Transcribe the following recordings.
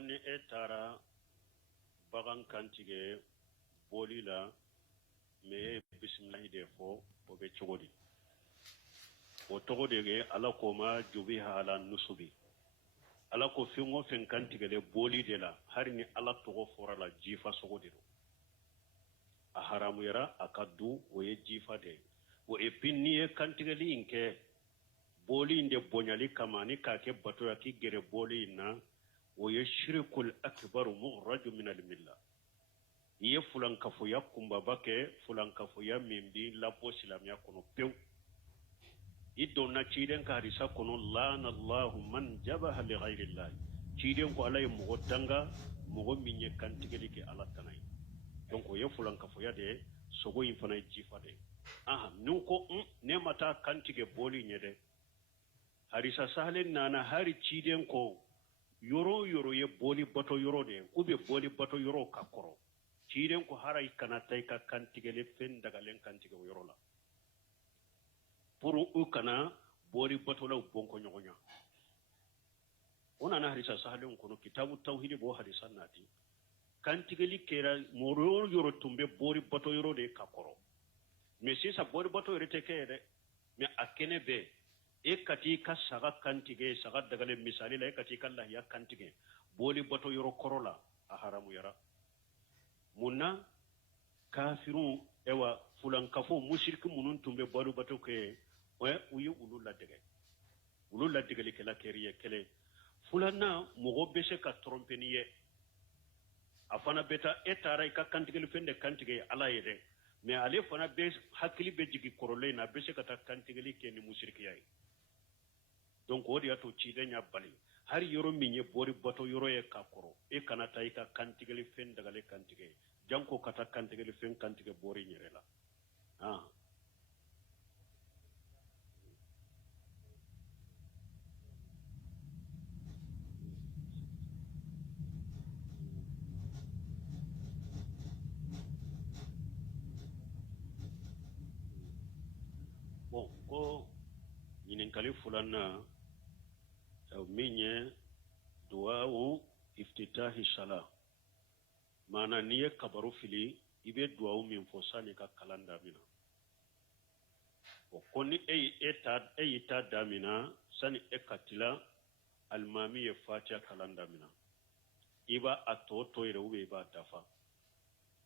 konni etara bagan kantige boli la me bismillah defo o be chogodi o togodege ala ko ma jubi hala nusubi ala ko fingo fen kantige le boli de la harini ala togo fora la jifa sogodi do a haramu yara akaddu o ye jifa de o e pinniye kantige li inke boli inde bonyali kamani kake bato ya ki gere boli na o ye shirkul akbar mughraj min al milla ye fulan kafu ya kumba bake fulan kafu ya mimbi la posilam ya kono pew iddo na ciden ka hadisa kono lana allah man jabaha li ghayri allah ciden ko alay mo danga mo minye kantigeli ke ala tanay donc ye fulan kafu ya de sogo yin fana jifa de aha nun ko ne mata kantige boli nyede harisa sahlen nana hari ciden ko yoro ye boli bato yoro de ube boli bato yoro kakoro ciden ko haray kana tay ka kantigele fen daga len kantige yoro la pour u kana boli bato la bonko nyogonya ona na harisa sahlen ko no kitabu tauhid bo harisa nati kantigeli kera moro yoro tumbe boli bato yoro de kakoro mais si sa boli bato yoro te kere mais akene be ekati ka saga kantige saga dagale misali la ekati kallah ya kantige boli bato yoro korola a haramu yara munna kafirun ewa fulan kafo mushrik munun tumbe boli bato ke uyi ulula dege le kala keriye kele fulana mogo bese ka trompeniye afana beta etara ka kantige le fende kantige ala yede mais ale fana be hakili be jigi korole na bese ka ta kantige le ke ni mushrik yayi donc o dia to cide nya bali har yoro minye bori bato yoro e kakoro e kana tay ka kantigeli fen daga le kantige janko kata kantigeli fen kantige bori nyerela bon ko yinin kali fulanna minye duwawu iftitahi sala mana niye kabaru fili ibe duwawu min fo sani ka kalanda mina o koni ta damina sani katila almami ye fatiha kalanda mina iba atoto ire ube iba dafa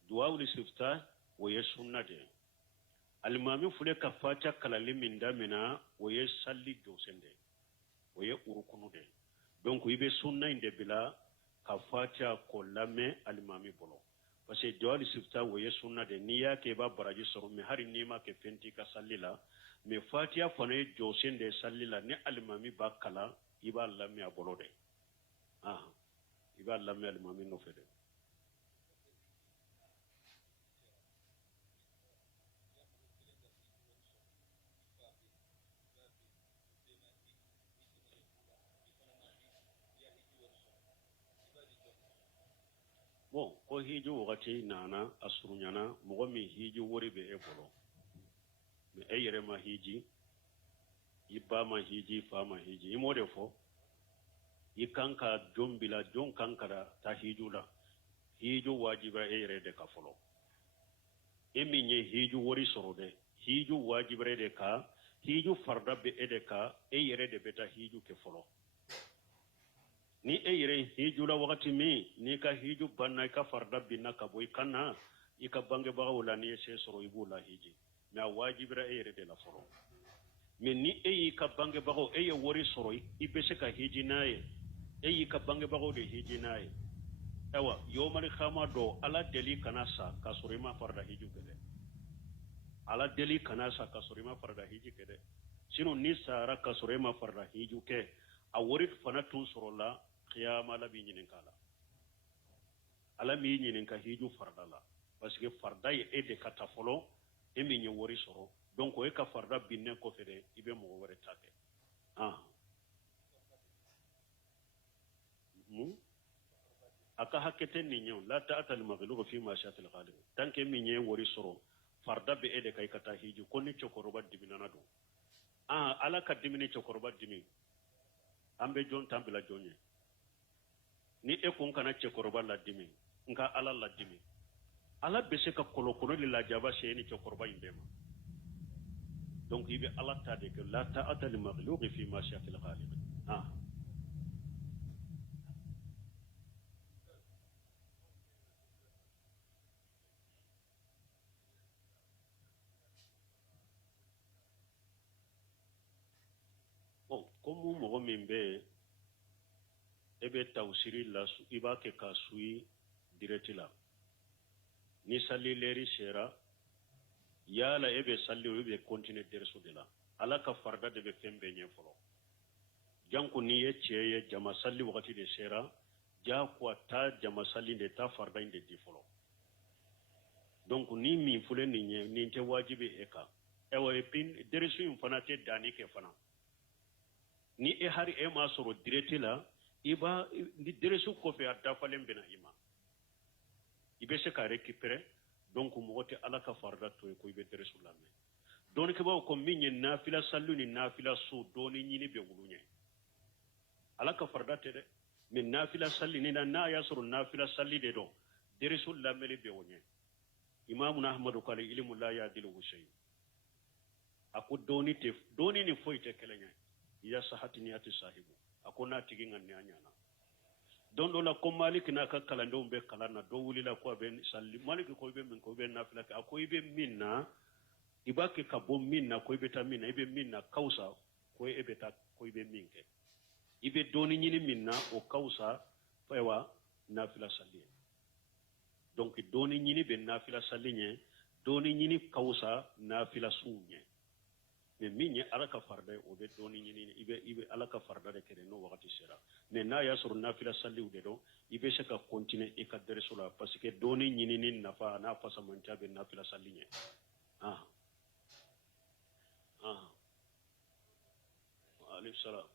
duwawu istiftah wo ye sunna de almami fule ka fatiha kalali min damina wo ye salli dosende wo ye urukunu de donc ibe sunna inde bila ka fatiha ko lame almami bolo parce que duwawu istiftah wo ye sunna de niya ke ba baraji soro me hari nima ke fenti ka salli la me fatiha fana ye dosende salli la ne almami ba kala iba lame abolo de iba lame almami no fede bon ko hiju wakati nana asurunyana mogo mi hiju wori be e bolo me eyere ma hiji iba ma hiji fa ma hiji imode fo ikanka jombila jon kankara ta hiju la hiju wajiba eyere de ka folo eminye hiju wori sorode hiju wajibre de ka hiju farda be ede ka eyere de beta hiju ke folo ni eyere hiju la wakati mi ni ka hiju banna ka farda binna ka boy kana ika bange bawla ni se soro ibula hiji na wajibra eyere de la foro men ni eyi ka bange bago eye wori soro ibese ka hiji naye eyi ka bange bago de hiji naye ewa yomal khamado ala deli kana sa ka soro ma farda hiju kede ala deli kana sa ka soro ma farda hiji kede sino ni sara ka soro ma farda hiju ke a wori fana tun soro la qiyama la bi nyinin kala ala mi nyinin ka hiju farda la parce que farda ye ede kata folo e mi nyi wori soro donc o e ka farda binne ko fede ibe mo wore take aka hakete ni nyon la ta'ata al maghlub fi ma sha'at al ghalib tanke mi nyi wori soro farda be ede kay kata hiju konni chokoroba dibinana do ala ka dimini chokoroba dimi ambe jon tambila jonye ni e kun kana cɛkɔrɔba ladimi nka ala ladimi ala bɛ se ka kɔlɔkɔlɔ de lajaba se ni cɛkɔrɔba in bɛɛ ma donc i bɛ ala ta de kɛ la ta'ata li makhluqin fi ma'siyatil khaliq bon comme mɔgɔ min bɛ e bɛ tawsiri la i b'a kɛ ka suyi direct la ni salileri sera yala e bɛ sali o bɛ continuer derso de la ala ka farda de bɛ fɛn bɛɛ ɲɛ fɔlɔ janko ni ye cɛ ye jama sali wagati de sera ja ko ta jama sali de ta farda in de di fɔlɔ donc ni min fule nin ye nin tɛ wajibi e kan ewa e pin derso in fana tɛ dani kɛ fana ni e hari e ma sɔrɔ direct la i b'a ni derso kɔfɛ a dafalen bɛna i ma i bɛ se ka récupérer donc mɔgɔ tɛ ala ka farda to ye ko i bɛ derso lamɛn dɔɔnikɛbaaw ko min ye nafila sallu ni nafila so dɔɔni ɲini bɛ wulu ɲɛ ala ka farda tɛ dɛ mais nafila salli ni n'a y'a sɔrɔ nafila salli de dɔn derso lamɛnli bɛ o ɲɛ imamuna ahmadu ko ale ilmu la ya'diluhu shay a ko dɔɔni ni foyi tɛ kɛlɛ ɲɛ ya sahati niyati sahibu a ko n'a tigi ŋaniya ɲana don dɔ la ko maliki n'a ka kalandenw bɛ kalan na dɔ wulila ko a bɛ salli maliki ko i bɛ min kɛ i bɛ nafila kɛ a ko i bɛ min na i b'a kɛ ka bɔ min na ko i bɛ taa min na i bɛ min na kawusa ko e bɛ taa ko i bɛ min kɛ i bɛ dɔɔni ɲini min na o kawusa ayiwa nafila salli ye donc dɔɔni ɲini bɛ nafila salli ɲɛ dɔɔni ɲini kawusa nafila suw ɲɛ mais min ye ala ka farda ye o bɛ dɔɔni ɲini i bɛ ala ka farda de kɛ n'o wagati sera mais n'a y'a sɔrɔ nafila salliw de dɔn i bɛ se ka continuer i ka derso la parce que dɔɔni ɲinini nafa n'a fasamantiya bɛ nafila salli ɲɛ alayhi salam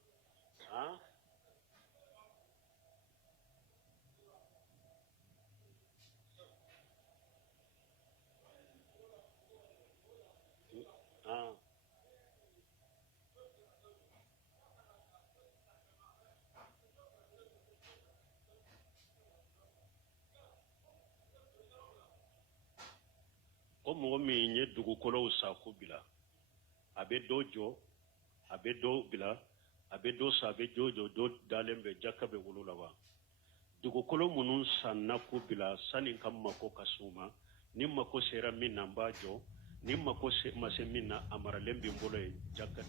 ko mɔgɔ min ye dugukolow sako bila a bɛ dɔ jɔ a bɛ dɔ bila a bɛ dɔ sa a bɛ dɔ jɔ dɔ dalen bɛ jaka bɛ wolo la wa dugukolo minnu sanna ko bila sani ka mako ka s'u ma ni mako sera min na n b'a jɔ ni mako ma se min na a maralen bɛ n bolo ye jaka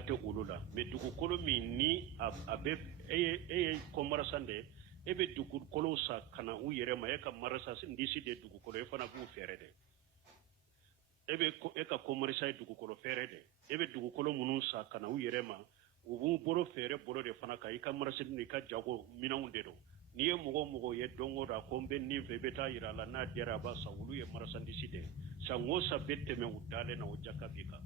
tɛ olu la mais dugukolo min ni a bɛ e ye kɔmarasan de e bɛ dugukolo sa ka na u yɛrɛ ma e ka marasa ndisi de dugukolo e fana b'u fɛɛrɛ dɛ e ka kɔmarisa ye dugukolo fɛɛrɛ dɛ e bɛ dugukolo minnu sa ka na u yɛrɛ ma u b'u bolo fɛɛrɛ bolo de fana kan i ka marasa ni ka jago minɛnw de don n'i ye mɔgɔ ye don o don a ko n bɛ nin fɛ i bɛ taa yira a la n'a diyara a b'a sa olu ye marasandisi de san o san bɛ tɛmɛ u dalen na o jaka b'i kan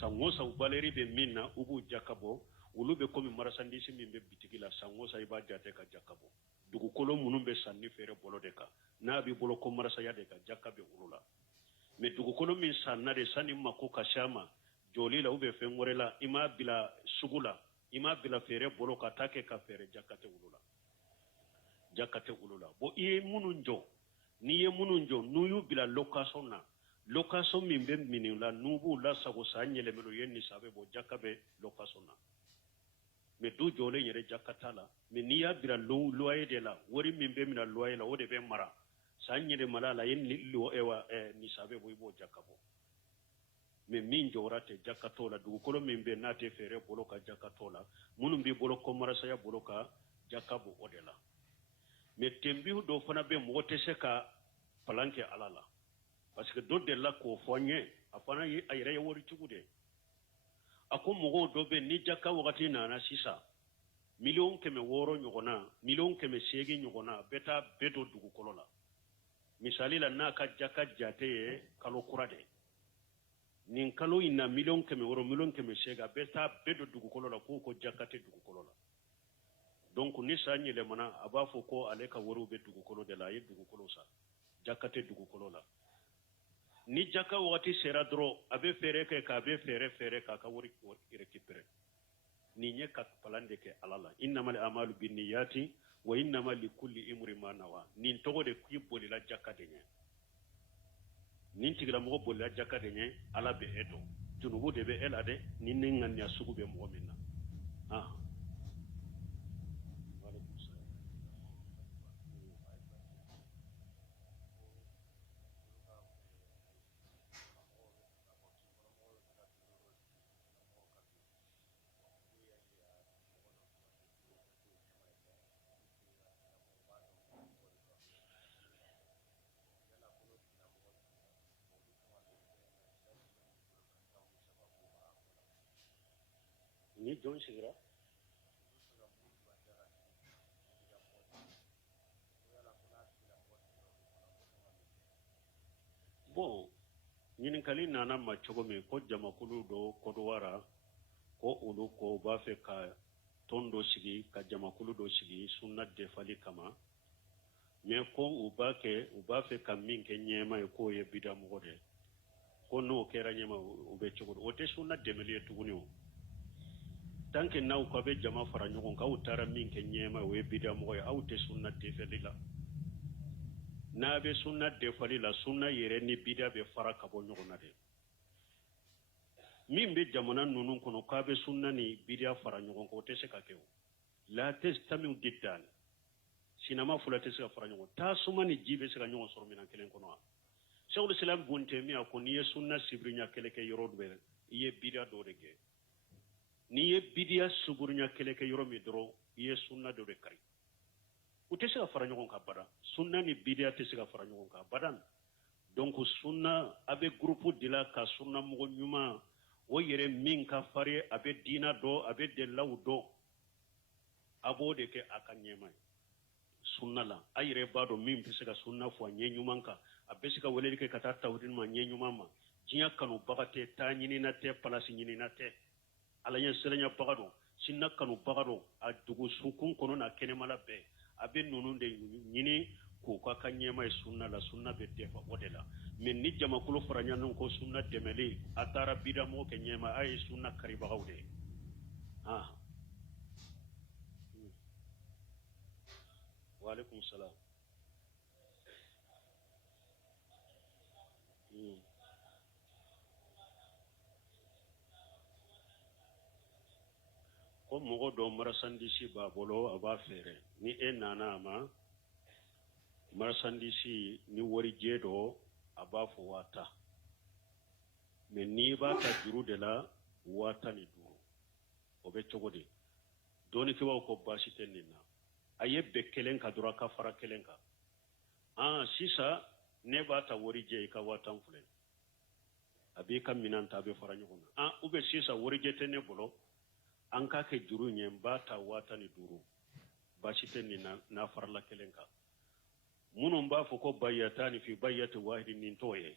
san o san u baleri bɛ min na u b'u jaka bɔ olu bɛ komi marasandisi min bɛ bitigi la san o san i b'a jate ka jaka bɔ dugukolo minnu bɛ san ni feere bolo de kan n'a b'i bolo ko marasaya de kan jaka bɛ olu la mais dugukolo min sanna de sani mako ka s'a ma jɔli la fɛn wɛrɛ la i m'a bila sugu la i m'a bila feere bolo ka taa kɛ ka feere jaka tɛ olu la bon i ye minnu jɔ n'i ye minnu jɔ n'u y'u bila location na location min bɛ minɛ la n'u b'u lasago san yɛlɛmɛn u ye nisabe bɔ jaka bɛ location na mais du jɔlen yɛrɛ jaka t'a la mais n'i y'a bila loyer de la wari min bɛ minɛ loyer la o de bɛ mara san yɛlɛmana la ye nisabe bɔ i b'o jaka bɔ mais min jɔra tɛ jaka t'o la dugukolo min bɛ n'a tɛ feere bolo ka jaka t'o la minnu b'i bolo kɔmarasaya bolo ka jaka bɔ o de la mais tenbihu dɔ fana bɛ mɔgɔ tɛ se ka palan kɛ ala la parce que dɔ delila k'o fɔ n ye a fana ye a yɛrɛ ye wari cogo de a ko mɔgɔw dɔ bɛ ni jaka wagati nana sisan 600,000 ɲɔgɔnna 800,000 ɲɔgɔnna bɛ taa bɛɛ don dugukolo la misali la n'a ka jaka jate ye kalo kura de nin kalo in na 100,000 1,800,000 a bɛ taa bɛɛ don dugukolo la k'o ko jaka tɛ dugukolo la donc ni san yɛlɛmana a b'a fɔ ko ale ka wariw bɛ dugukolo de la a ye dugukolo sa jaka tɛ dugukolo la ni jaka wagati sera dɔrɔn a bɛ fɛɛrɛ kɛ k'a bɛ fɛɛrɛ k'a ka wari récupérer ni ɲɛ ka palan de kɛ ala la innamal amalu binniyati wa innama likulli imri ma nawa nin tɔgɔ de k'i bolila jaka de ɲɛ nin tigilamɔgɔ bolila jaka de ɲɛ ala bɛ e dɔn junubu de bɛ e la dɛ ni ne ŋaniya sugu bɛ mɔgɔ min na ni jɔn sigira bon ɲininkali nana ma cogo min ko jamakulu dɔ kɔdowara ko olu ko u b'a fɛ ka tɔn dɔ sigi ka jamakulu dɔ sigi sunna defali kama mais ko u b'a fɛ ka min kɛ ɲɛma ye k'o ye bidamɔgɔ de ko n'o kɛra ɲɛma u bɛ cogo di o tɛ sunna dɛmɛli ye tuguni o tant que n'aw k'a bɛ jama fara ɲɔgɔn kan aw taara min kɛ ɲɛma o ye bidamɔgɔ ye aw tɛ sunna defali la n'a bɛ sunna defali la sunna yɛrɛ ni bida bɛ fara ka bɔ ɲɔgɔn na de min bɛ jamana ninnu kɔnɔ k'a bɛ sunna ni bida fara ɲɔgɔn kan o tɛ se ka kɛ o la testamiw diddan sinama fula tɛ se ka fara ɲɔgɔn tasuma ni ji bɛ se ka ɲɔgɔn sɔrɔ minɛn kelen kɔnɔ wa Sheikhul Islam Ibn Taymiyyah ko n'i ye sunna sibirinya kɛlɛ kɛ yɔrɔ dɔ i ye bida dɔ de kɛ n'i ye bidiya sibirinya kɛlɛ kɛ yɔrɔ min dɔrɔn i ye sunna dɔ de kari u tɛ se ka fara ɲɔgɔn kan badan sunna ni bidiya tɛ se ka fara ɲɔgɔn kan badan donc sunna a bɛ groupe de la ka sunna mɔgɔ ɲuman o yɛrɛ min ka farin a bɛ diina dɔn a bɛ delilaw dɔn a b'o de kɛ a ka ɲɛma ye sunna la a yɛrɛ b'a dɔn min bɛ se ka sunna fɔ a ɲɛ ɲuman kan a bɛ se ka weleli kɛ ka taa tawhid ma ɲɛ ɲuman ma diɲɛ kanubaga tɛ taa ɲinina tɛ palasi ɲinina tɛ ala ɲɛ siranɲɛbaga dɔn sinna kanubaga dɔn a dugu sunkun kɔnɔ n'a kɛnɛmala bɛɛ a bɛ ninnu de ɲini k'u ka ɲɛma ye sunna la sunna bɛ defa o de la mais ni jamakulu fara ɲɔgɔn ko sunna dɛmɛli a taara bidamɔgɔ kɛ ɲɛma a ye sunna karibagaw de wa alaikum salam ko mɔgɔ dɔ marasandisi b'a bolo a b'a feere ni e nana a ma marasandisi ni warijɛ dɔ a b'a fɔ 1000 mais n'i b'a ta juru de la 15,000 o bɛ cogo di dɔɔnikɛbaw ko baasi tɛ nin na a ye bɛn kelen kan dɔrɔn a ka fara kelen kan sisan ne b'a ta warijɛ i ka 10,000 filɛ a b'i ka minɛn ta a bɛ fara ɲɔgɔn na ou bien sisan warijɛ tɛ ne bolo an k'a kɛ juru ɲɛ n b'a ta 15,000 baasi tɛ nin na n'a farala kelen kan minnu b'a fɔ ko bayyatani fi bayyati wahidi nin t'o ye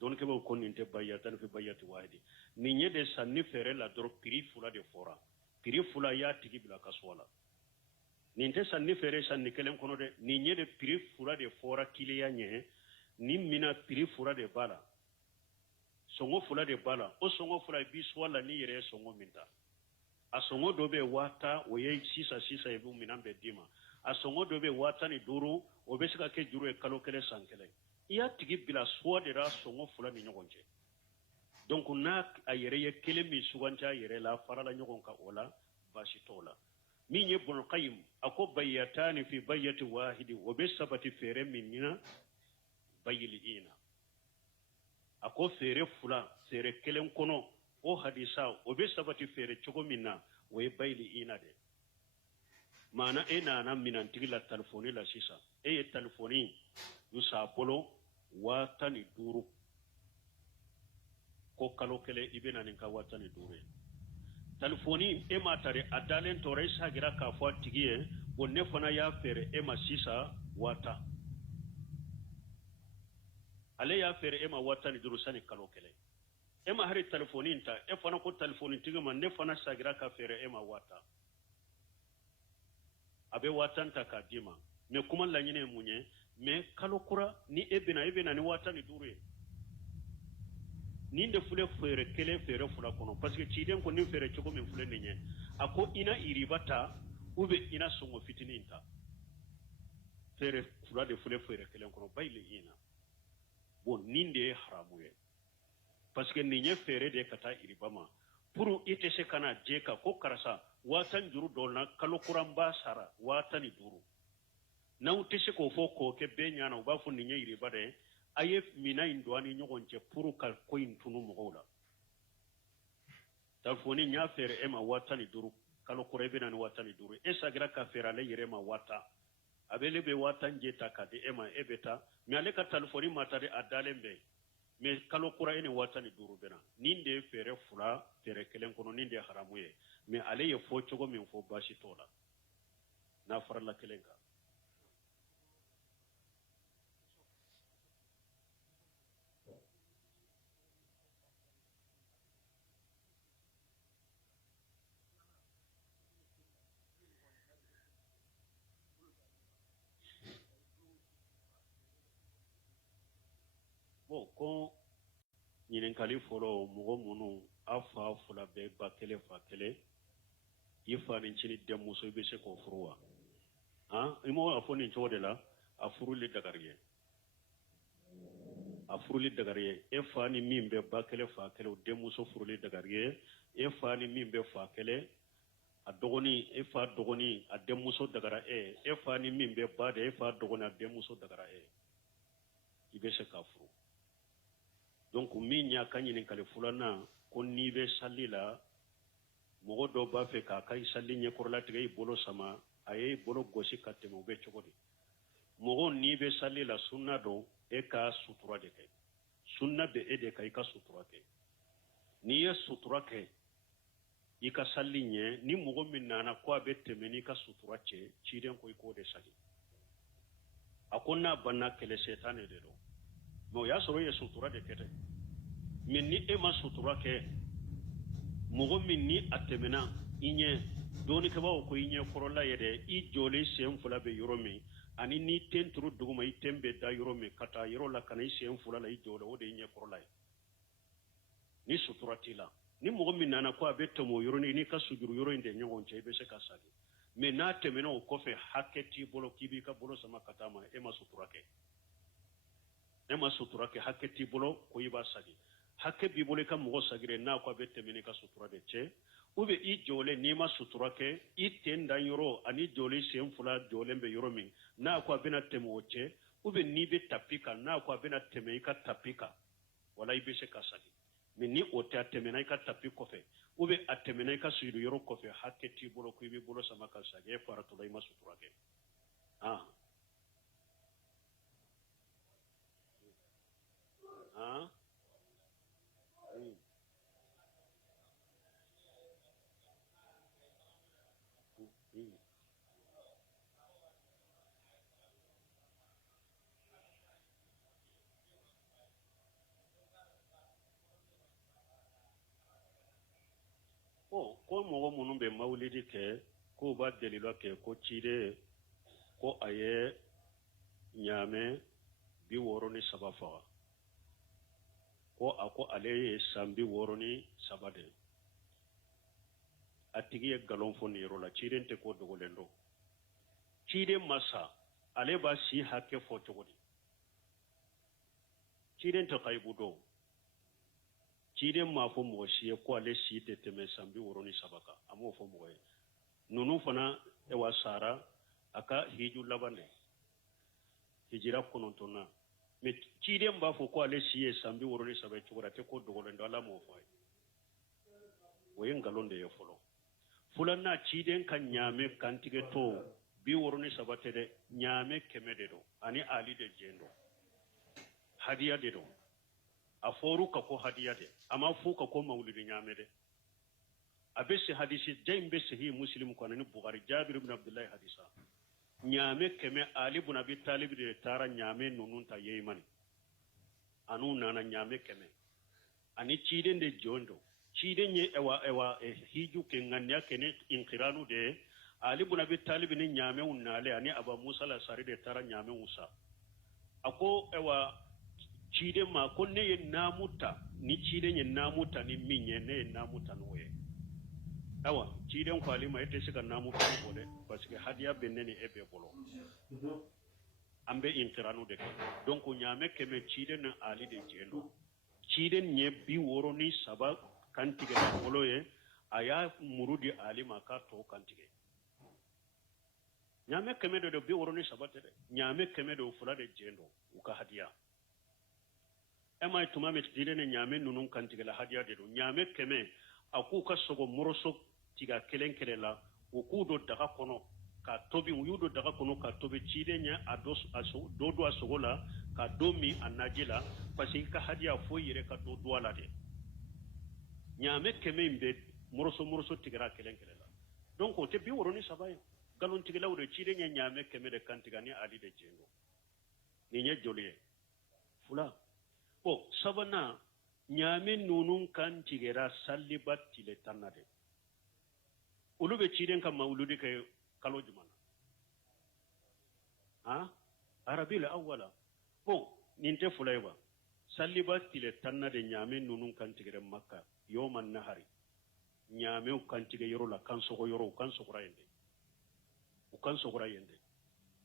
dɔɔnikɛbaw ko nin tɛ bayyatani fi bayyati wahidi nin ye de sanni feere la dɔrɔn prix 2 de fɔra prix 2 y'a tigi bila kaso la nin tɛ sanni feere sanni kelen kɔnɔ dɛ nin ye de prix 2 de fɔra kiliya ɲɛ nin mina prix 2 de b'a la sɔngɔ 2 de b'a la o sɔngɔ 2 i b'i suwa la n'i yɛrɛ ye sɔngɔ min ta a sɔngɔ dɔ bɛ 1000 o ye sisan i b'u minɛn bɛɛ d'i ma a sɔngɔ dɔ bɛ 15,000 o bɛ se ka kɛ juru ye kalo kelen san kelen i y'a tigi bila suwa de la sɔngɔ 2 ni ɲɔgɔn cɛ donc n'a a yɛrɛ ye kelen min suganti a yɛrɛ la farala ɲɔgɔn kan o la baasi t'o la min ye Ibn Qayyim a ko bayyatani fi bayyati wahidi o bɛ sabati feere min na bayyiliina a ko feere 2 feere kelen kɔnɔ o hadisa o bɛ sabati feere cogo min na o ye bayyiliina de maana e nana minantigi la telefoni la sisan e ye telefoni yusa bolo 15,000 ko kalo kelen i bɛ na nin ka 15,000 ye telefoni e ma tare a dalen tora i sagira k'a fɔ a tigi ye bon ne fana y'a feere e ma sisan 10,000 ale y'a feere e ma 15,000 sani kalo kelen e ma hari telefoni ta e fana ko telefoni tigi ma ne fana sagira ka feere e ma 10,000 a bɛ 10,000 ta k'a d'i ma mais kuma laɲini ye mun ye mais kalo kura ni e bɛna ni 15,000 ye ninde fule fere kelen fere fula kono parce que ciden ko nin fere cogo min fule ninye ako ina iribata ube ina songo fitininta fere fula de fule fere kelen kono bayle ina bon ninde haramu ye parce que ninye fere de kata iribama pour ite se kana jeka ko karasa watan juru dolna kalo kuramba sara watani duru na utese ko fo ko ke benya na uba fu ninye iribade aye mina indwani nyogonje pour kal ko intunu mogola talfoni nya fere ema watani duru kalo kurebe na watani duru esa gra ka fere ale yere ma wata abele be watan jeta ka de ema ebeta mi ale ka talfoni matare adalembe me kalo kura ene watani duru bena ninde fere fula fere kelen kono ninde haramu ye me ale ye fo chogo min fo bashi tola na farla kelenka bon ko ñinen kali folo mogo munu afa fula be bakele fa kele ifani chini demuso be se ko furuwa ha imo afoni chode la afuruli dagariye e fani mimbe bakele fa kele demuso furuli dagariye e fani mimbe fa kele adogoni e fa dogoni ademuso dagara e fani mimbe bade e fa dogoni ademuso dagara e ibe se ka furu donc min nya kanyini kale fulana ko ni be salila mogo do ba fe ka kay salli nye korla tigay bolo sama ay bolo gosi katte mo be chogodi mogo ni be salila sunna do e ka sutura de kay sunna be e de kay ka sutura ke ni ya sutura ke i ka salli nye ni mogo min nana ko abe temeni ka sutura che chiden ko iko de sali akonna banna kele setane de do no ya soro ye sutura de kete min ni e ma sutura ke mogo min ni atemena inye doni ke bawo ko inye korola yede i jole sem fula be yoromi ani ni tentru duguma i tembe da yoromi kata yorola kana i sem fula la i jole o de inye korola ni sutura tila ni mogo min nana ko abe tomo yoroni ni ka sujuru yoro inde nyon che be se ka sagi me na temena o kofe haketi bolo kibi ka bolo sama katama e ma sutura ke haketi bolo ko iba sagi hakke bi bolo ka mogo sagire na ko be temene ka sutura de che ube i jole ni ma sutura ke i tenda yoro ani jole sem fula jole be yoro min na ko be na temo che ube ni be tapika na ko be na teme ka tapika wala ibe se ka sagi min ni o ta temena ka tapiko fe ube atemena ka suidu yoro ko fe haketi bolo ko ibe bolo sama ka sagi e fara to ma sutura ke ko mogo munun be mawlidi ke ko ba delilo ke ko cide ko aye nyame bi woroni sabafa ko ako ale sambi woroni sabade atigi galon fo ni rola cide te ko dogolendo cide masa ale ba si hakke fo togodi cide te kaybudo cide ma fo mo si ko ale si te teme sambi woroni sabaka amo fo mo nunu fana e wasara aka hiju labane hijira konontona me cide mba fo ko ale si sambi woroni sabai togora te ko dogolendo ala mo fo woyen galonde ye folo fulanna ciden kan nyame kantige to bi woroni sabate de nyame kemede do ani ali de jendo hadiya de do aforu ka ko hadiya de ama fu ka ko maulidi nyame de abesi hadisi jaimbe sahi muslim ko ani bukhari jabir ibn abdullah hadisa nyame keme ali ibn abi talib de tara nyame nunun ta yeyman anu nana nyame keme ani ciden de jondo ciden ye ewa hiju ke nganya kene inqiranu de ali ibn abi talib ni nyame unale ani aba musa la sari de tara nyame usa ako ewa cide ma ko ne ye namuta ni cide ye namuta ni minye ne ye namuta no ye awa cide ko alima ete sika namuta ko de parce que hadiya beneni ebe bolo ambe intiranu de donc nyame keme cide na ali de jendo cide nye bi woro ni saba kantige bolo ye aya murudi alima ka to kantige nyame keme do bi woro ni saba de nyame keme do fula de jendo uka hadiya ema tuma me cide ne nyame nunun kantige la hadiya de do nyame keme aku ka sogo moroso tiga kelen kelela uku do daga kono ka tobi uyudo daga kono ka tobi cide nya ados aso dodo asogola ka domi anajila parce ka hadiya fo yire ka dodo ala de nyame keme imbe moroso tigra kelen kelela donc o te bi woroni sabay galon tigela wode cide nya nyame keme de kantiga ni ali de jendo ni nya joliye fula o sabana nyame nunun kantigera sallibat tile tanade ulube ciden kam mauludi kay kalo jumana ha arabil awwala bon ninte fulayba salliba tile tannade nyame nunun kantigere makka yoman nahari nyame kantige yoro la kansogo yoro kansogo rayende ukansogo rayende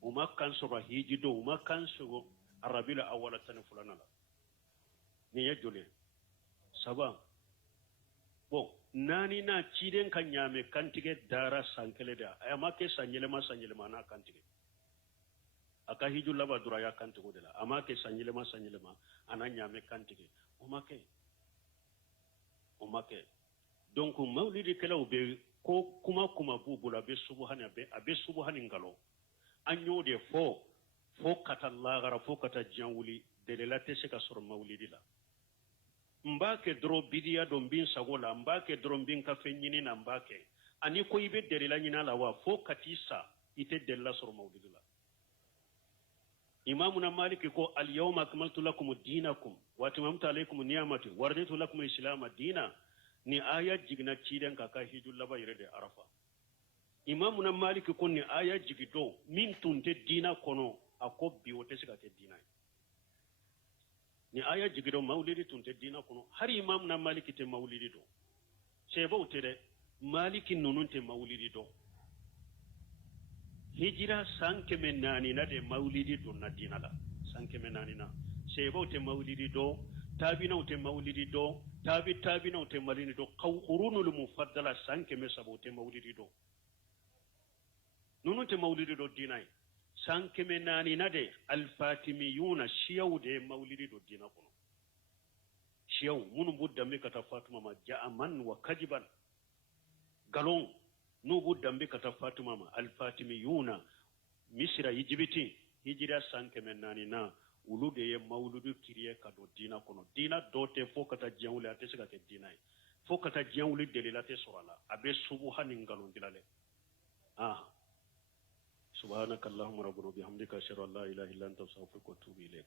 uma kansogo hijido uma kansogo arabil awwala tan fulana la ni yajole saba bon nani na ciden kan nyame kantige dara sankele da amake sanyelema na kantige aka hiju laba dura ya kantigo de la amake sanyelema ana nyame kantige umake donc maulidi kala ube ko kuma bubula be subhana be abe subhana ngalo anyo de fo kata lagara fo kata janwuli de la tese ka sur maulidi la mbake dro bidia do mbin sagola mbake dro mbin ka fenyini na mbake ani ko ibe derila nyina la wa fo katisa ite della sur maulidula imamuna maliki ko al yawma akmaltu lakum dinakum wa atamamtu alaykum ni'mati wa raditu lakum al-islam dina ni aya jigna ciden ka hijul laba yirede arafa imamuna maliki ko ni aya jigito min tunte dina kono akobbi wote sigate dina ni aya jigido maulidi tunte dina kono hari imam na maliki te maulidi do sebo utere maliki nunun te maulidi do hijira sankeme nani na de maulidi do na dina la sankeme nani na sebo te maulidi do tabina te maulidi do tabina te malini do qurunul mufaddala sankeme sabo te maulidi do nunun te maulidi do dina sankeme nani na de al-fatimiyuna shiyaw de maulidi do dina kono shiyaw munu budda me kata fatima ma ja'aman wa kajiban galon nu budda me kata fatima ma al-fatimiyuna misra yijibiti hijira sankeme nani na ulude ye mauludu kiriye ka do dina kono dina dote fo kata jawle ate siga ke dina fo kata jawle delilate sorala abe subhanin galon dilale سبحانك اللهم ربنا وبحمدك اشهد ان لا اله الا انت استغفرك واتوب اليك